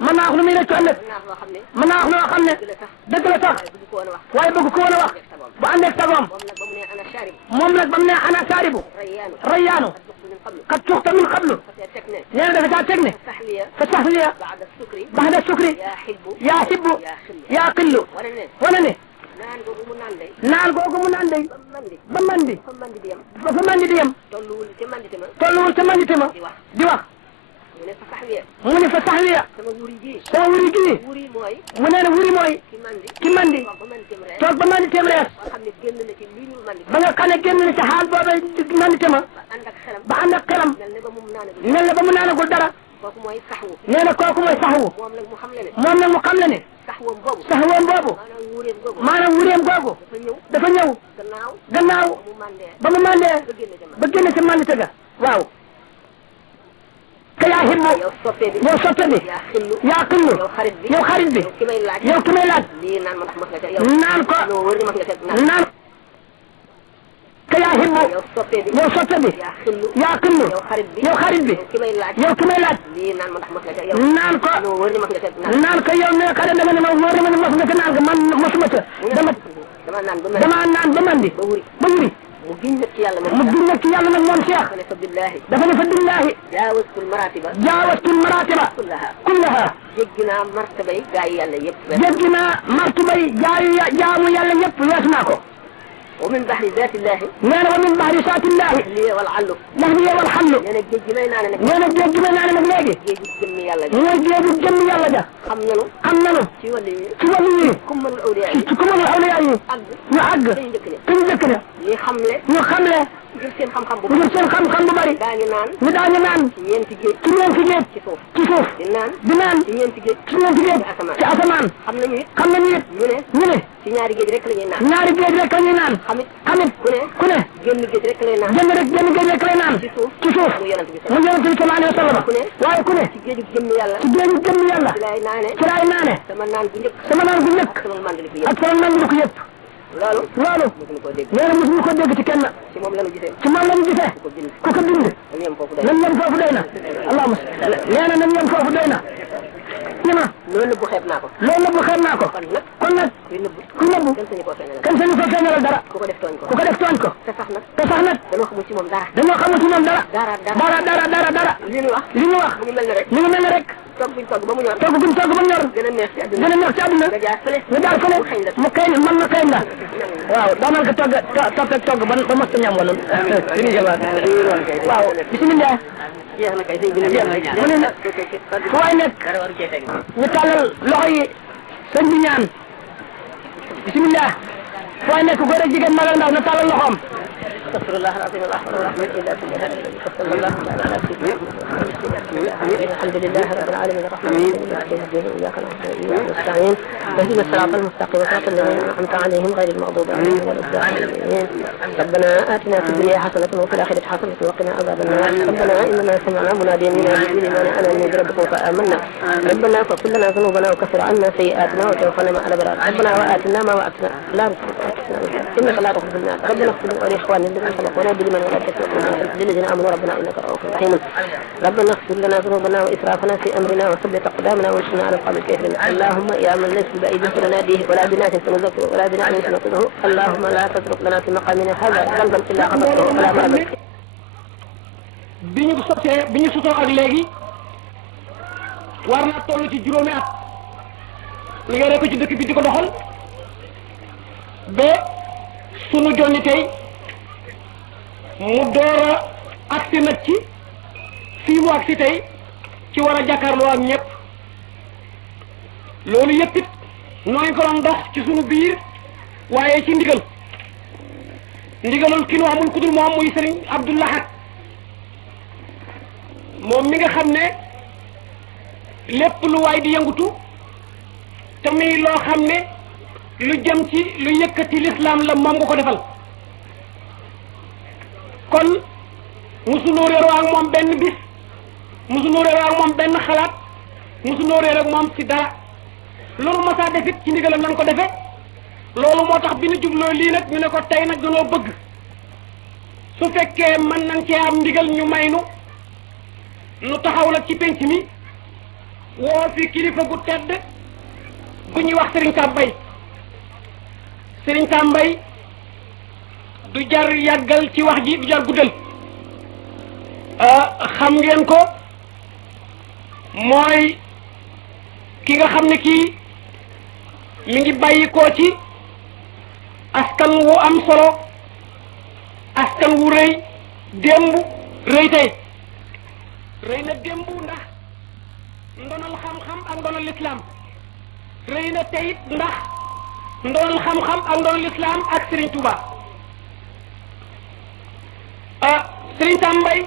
mën naa wax lu muy rëcc ëllëg mën naa wax loo xam ne dëgg la sax waaye bëgg ko woon a wax bu ànd ak sagoom moom nag ba mu ne ana saaribu rayyaanu qad tuxta min qablu nee na dafa caa teg ne fa taxliya baxda sukri yaa xibbu yaa qillu wane ne naan googu mu naan day ba mandi fa mandi di yem tolluwul ca mandite ma di wax mu ne fa taxliya sama wuri gii mu nee na wuri mooy ki mandi toog ba mandi teem rees ba nga xam ne génn na ci xaal booba mandite ma ba ànd ak xelam mel ne ba mu naanagul dara nee na kooku mooy saxwu moom nag mu xam le ne saxwoom boobu maanaam wureem googu dafa ñëw gannaaw ba mu mandee ba génn ca mandite ga waaw ka yaa himmu yow soppe bi yaa xillu yow xarit bi yow ki may laaj naan ko naan ka yaa himmu yow soppe bi yaa xillu yow xarit bi yow ki may laaj naan ko yow ne xale dama ne ma wóor na ma ne mos nga ca naan ko man mosuma ca dama naan ba mandi ba wuri mu giñ nag ci yàlla nag moom Cheikh dafa ne fa billahi jaawastul maratiba kullaha jéggi naa martabay gaayu yàlla yëpp jaamu yàlla yëpp weesu naa ko ومن بحر ذات الله نانا ومن بحر ذات الله ليه والحلو ليه والحلو نانا جيجي ما نانا نك نانا جيجي ما نانا نك ليه جيجي جمي يالا جا جيجي جمي يالا جا خمنا شي ولي كم الاولياء ñu àgg suñu dëkk na ñu xamle ngir seen xam-xam bu bari ñu daañu naan ci ñeenti géej ci suuf di naan ci ñeenti géej ci asamaan xam nañu it ñu ne ci ñaari géej rek la ñuy naan xamit ku ne génn géej rek lay naan ci suuf mu yonent bi sallallahu alayhi wa sallam waaye ku ne ci géeju jëmm yàlla ci laay naane sama naan bu njëkk ak sama mandiliku yëpp loolu nee na mosuñu ko dégg ci kenn ci moom la ñu gisee ku ko bind nañ yem foofu doy na allahumma nee na nañ yem foofu doy na loolu nëbbu xeeb naa ko kon nag ku nëbbu kenn sañu ko feeñalal dara ku ko def tooñ ko te sax nag dañoo xamul ci moom dara li ñu wax mu ngi mel ne rek togg buñ togg ba mu ñor gën a neex ci àdduna nga jaar fële mu xëy man na xëy na waaw daamal ko togg ba mos a ñam wala waaw bismillah jeex na kay sëñ bi fu waay nekk ñu tàllal loxo yi sëñ bi ñaan bismillah fu waay nekk góor ak jigéen mag ak ndaw na tàllal loxoom astaghfirullah alazim wa la hawla wala quwwata illa billah sallallahu ala sayyidina alhamdulillahi rabbil alamin arrahmanir rahim maliki yawmiddin iyyaka na'budu wa iyyaka nasta'in اهدنا الصراط المستقيم صراط الذين انعمت عليهم غير المغضوب عليهم ولا الضالين ربنا آتنا في الدنيا حسنة وفي الآخرة حسنة وقنا عذاب النار ربنا إننا سمعنا مناديا ينادي بالإيمان أن آمنوا بربكم فآمنا ربنا فاغفر لنا ذنوبنا وكفر عنا سيئاتنا وتوفنا مع الأبرار ربنا وآتنا ما وعدتنا لا إنك لا تخلف الميعاد ربنا اغفر ولإخواننا الذين سبقونا بالإيمان ولا تجعل للذين آمنوا ربنا إنك رؤوف رحيم ربنا اغفر لنا ذنوبنا وإسرافنا في أمرنا وثبت أقدامنا وانصرنا على القوم الكافرين اللهم يا من ليس بأيد فنناديه ولا بناس فنذكره ولا بنعم فنقذه اللهم لا تترك لنا في مقامنا هذا ذنبا إلا غفرته ولا مرضا bi ñu sutoo ak léegi war na toll ci juróomi at ñu yore ko ci dëkk bi di ko doxal ba sunu jonni tey mu door a agsi nag ci fii mu agsi tey ci war a jàkkaarloo ak ñëpp loolu yëpp it nooy ko doon dox ci sunu biir waaye ci ndigaloon ki nu amul ku dul moom muy sëriñ Abdou Lahad moom mi nga xam ne lépp lu waay di yëngutu te muy loo xam ne lu jëm ci lu yëkkati lislaam la moom nga ko defal kon musunoo réeroo ak moom benn bis musunoo réeroo ak moom benn xalaat musunoo réeroo ak moom ci dara loolu masaa defit ci ndigalam lañ ko defe loolu moo tax bi ñu jubloo lii nag ñu ne ko tey nag dañoo bëgg su fekkee mën nañ cee am ndigal ñu may nu taxaw nag ci penc mi woo fi kilifa gu tedd bu ñuy wax Serigne Tambay Serigne Tambay du jar yàggal ci wax ji du jar guddal xam ngeen ko mooy ki nga xam ne kii mi ngi bàyyi ko ci askan wu am solo askan wu rëy démb rëy tey rëy na démb ndax ndonal xam-xam ak ndonal lislaam rëy na tey ndax ndonal xam-xam ak ndonal lislaam ak Serigne Touba Serigne Tambay